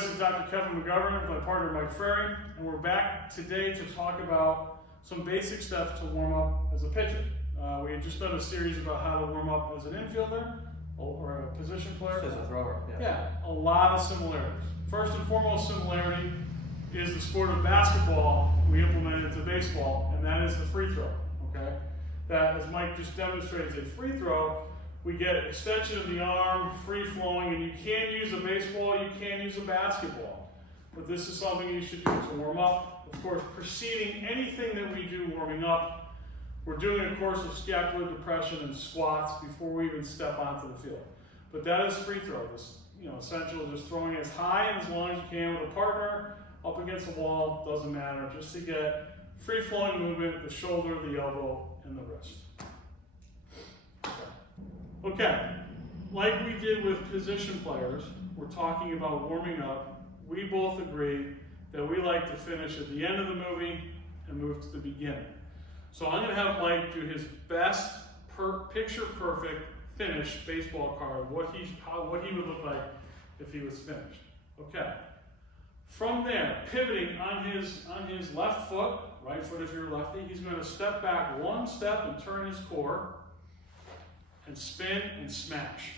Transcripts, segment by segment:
this is Dr. Kevin McGovern with my partner Mike Frary, and we're back today to talk about some basic steps to warm up as a pitcher. We had just done a series about how to warm up as an infielder or a position player. As a thrower. Yeah, a lot of similarities. First and foremost similarity is the sport of basketball we implemented into baseball, and that is the free throw, okay? That, as Mike just demonstrated, a free throw, we get extension of the arm, free flowing, and you can use a baseball, you can use a basketball. But this is something you should do to warm up. Of course, preceding anything that we do warming up, we're doing a course of scapular depression and squats before we even step onto the field. But that is free throw. This, essential, just throwing as high and as long as you can with a partner, up against the wall, doesn't matter, just to get free flowing movement, the shoulder, the elbow, and the wrist. Okay, like we did with position players, we're talking about warming up. We both agree that we like to finish at the end of the movie and move to the beginning. So I'm going to have Mike do his best picture perfect finish baseball card, what he would look like if he was finished. Okay. From there, pivoting on his left foot, right foot if you're a lefty, he's going to step back one step and turn his core and spin and smash.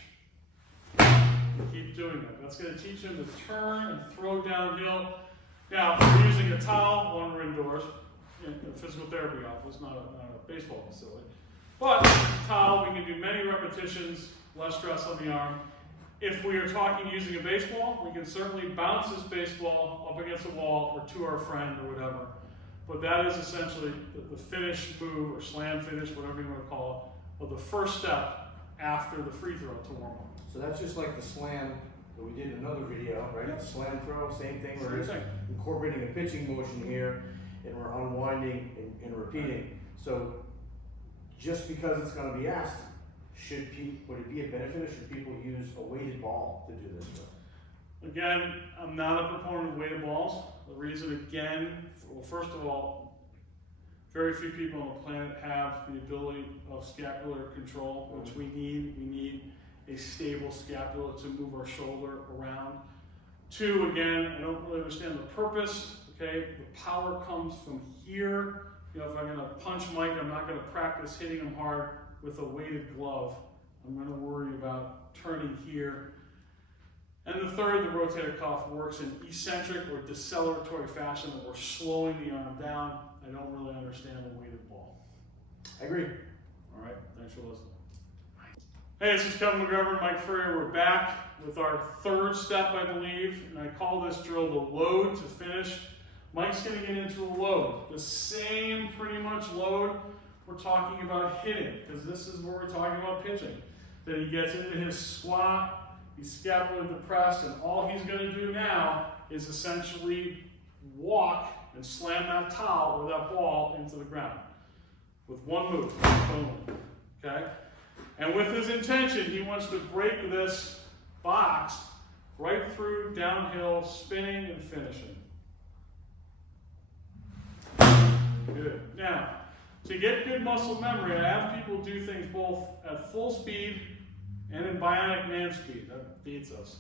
Keep doing that. That's going to teach him to turn and throw downhill. Now, we're using a towel when we're indoors in a physical therapy office, not a baseball facility. But towel, we can do many repetitions, less stress on the arm. If we are talking using a baseball, we can certainly bounce this baseball up against a wall or to our friend or whatever. But that is essentially the finish move or slam finish, whatever you want to call it, of the first step after the free throw to warm up. So that's just like the slam that we did in another video, right? Yep. The slam throw, same thing. Same We're thing. incorporating a pitching motion here, and we're unwinding and repeating. So just because it's going to be asked, would it be a benefit, or should people use a weighted ball to do this with? Again, I'm not a proponent of weighted balls. The reason, again, well, first of all, very few people on the planet have the ability of scapular control, which we need. We need a stable scapula to move our shoulder around. Two, again, I don't really understand the purpose, okay? The power comes from here. If I'm gonna punch Mike, I'm not gonna practice hitting him hard with a weighted glove. I'm gonna worry about turning here. And the third, the rotator cuff works in eccentric or deceleratory fashion, that we're slowing the arm down. I don't really understand the weighted ball. I agree. All right, thanks for listening. Hey, this is Kevin McGovern, Mike Frary. We're back with our third step, I believe, and I call this drill the load to finish. Mike's gonna get into a load, the same pretty much load we're talking about hitting, because this is where we're talking about pitching. That he gets into his squat, he's scapular depressed, and all he's gonna do now is essentially walk and slam that towel or that ball into the ground with one move, boom, okay? And with his intention, he wants to break this box right through, downhill, spinning and finishing. Good. Now, to get good muscle memory, I have people do things both at full speed and in bionic man speed. That beats us.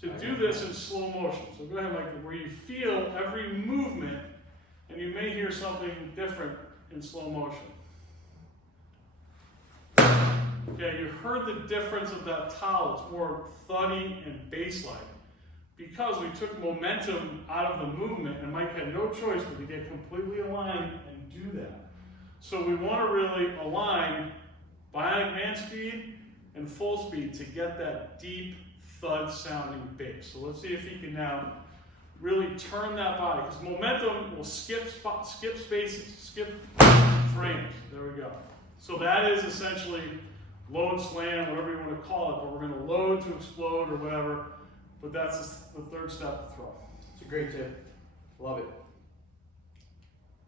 To do this in slow motion. So go ahead, Mike, where you feel every movement, and you may hear something different in slow motion. Okay, you heard the difference of that towel. It's more thuddy and bass-like, because we took momentum out of the movement, and Mike had no choice but to get completely aligned and do that. So we want to really align bionic man speed and full speed to get that deep thud sounding bass. So let's see if he can now really turn that body, because momentum will skip spaces, skip frames. There we go. So that is essentially load, slam, whatever you want to call it, but we're going to load to explode or whatever, but that's the third step to throw. It's a great tip. Love it.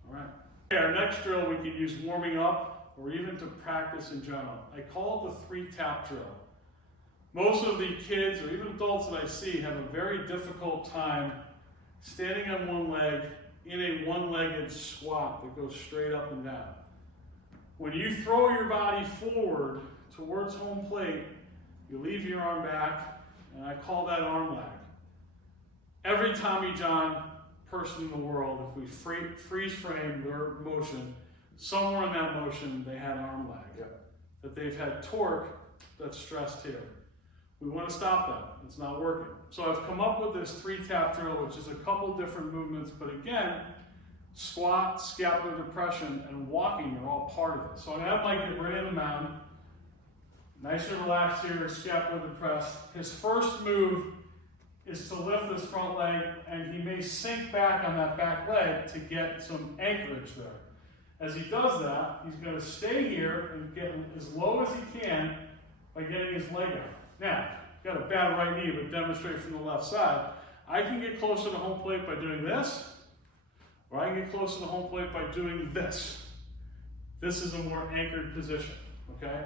All right. Okay, our next drill we can use warming up or even to practice in general. I call it the 3-tap drill. Most of the kids or even adults that I see have a very difficult time standing on one leg in a one-legged squat that goes straight up and down. When you throw your body forward towards home plate, you leave your arm back, and I call that arm lag. every Tommy John person in the world, if we freeze frame their motion, somewhere in that motion they had arm lag. Yep. That they've had torque that's stressed here. We want to stop that. It's not working. So I've come up with this 3-tap drill, which is a couple different movements, but again, squat, scapular depression, and walking are all part of it. So I'm going to have Mike get ready on the mound. Nice and relaxed here, scapular depressed. His first move is to lift this front leg, and he may sink back on that back leg to get some anchorage there. As he does that, he's going to stay here and get as low as he can by getting his leg out. Now, got a bad right knee, but demonstrate from the left side. I can get closer to home plate by doing this, or I can get closer to home plate by doing this. This is a more anchored position, okay?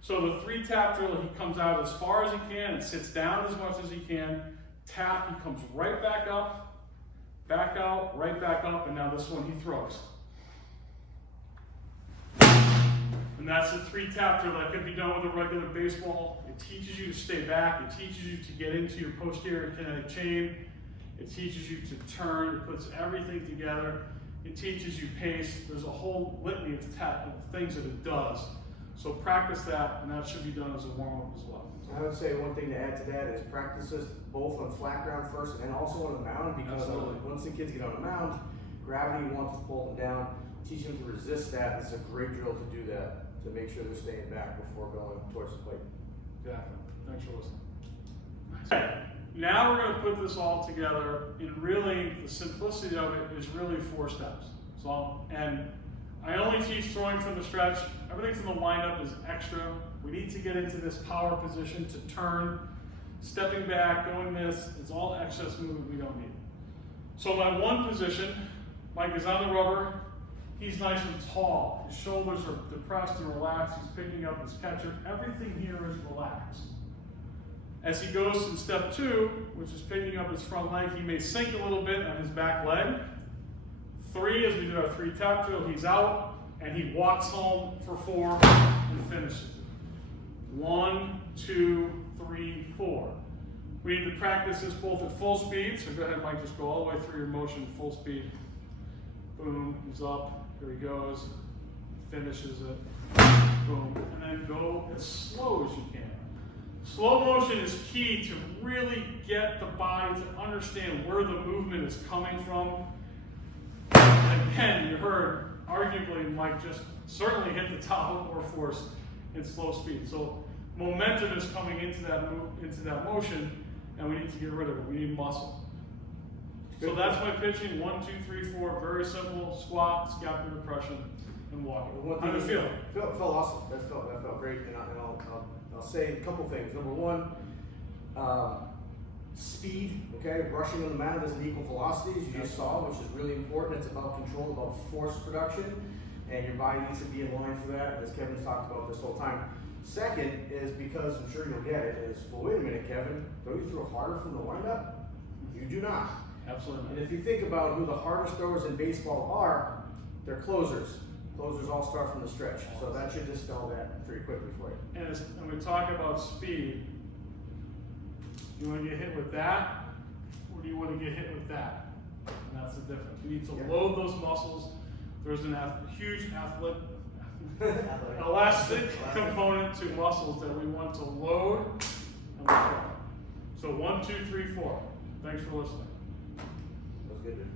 So the 3-tap drill, he comes out as far as he can and sits down as much as he can. Tap, he comes right back up, back out, right back up, and now this one he throws. And that's a 3-tap drill that can be done with a regular baseball. It teaches you to stay back. It teaches you to get into your posterior kinetic chain. It teaches you to turn. It puts everything together. It teaches you pace. There's a whole litany of things that it does. So practice that, and that should be done as a warm-up as well. I would say one thing to add to that is practice this both on flat ground first and also on the mound, because once the kids get on the mound, gravity wants to pull them down. Teach them to resist that. It's a great drill to do that, to make sure they're staying back before going towards the plate. Exactly. Thanks for listening. Okay. Now we're going to put this all together, and really the simplicity of it is really 4 steps. So, and I only teach throwing from the stretch. Everything from the windup is extra. We need to get into this power position to turn, stepping back, going this. It's all excess movement we don't need. So my 1 position, Mike is on the rubber. He's nice and tall. His shoulders are depressed and relaxed. He's picking up his catcher. Everything here is relaxed. As he goes in step 2, which is picking up his front leg, he may sink a little bit on his back leg. 3, as we do our 3-tap drill, he's out, and he walks home for 4 and finishes it. 1, 2, 3, 4. We need to practice this both at full speed. So go ahead, Mike, just go all the way through your motion, full speed. Boom, he's up. Here he goes, finishes it, boom, and then go as slow as you can. Slow motion is key to really get the body to understand where the movement is coming from. Again, you heard, arguably, Mike just certainly hit the top of more force in slow speed. So momentum is coming into that motion, and we need to get rid of it. We need muscle. So that's my pitching, 1, 2, 3, 4, very simple, squat, scapular depression, and walking. How do you feel? Felt awesome. That felt great, and I'll say a couple things. Number 1, speed, okay? Rushing on the mound doesn't equal velocity, as you just saw, which is really important. It's about control, about force production, and your body needs to be in line for that, as Kevin's talked about this whole time. Second is, because I'm sure you'll get it, is, well, wait a minute, Kevin, don't you throw harder from the windup? You do not. Absolutely. And if you think about who the hardest throwers in baseball are, they're closers. Closers all start from the stretch. So that should dispel that pretty quickly for you. And when we talk about speed, you want to get hit with that, or do you want to get hit with that? And that's the difference. We need to load those muscles. There's a huge elastic component to muscles that we want to load and withdraw. So 1, 2, 3, 4. Thanks for listening. That was good, dude.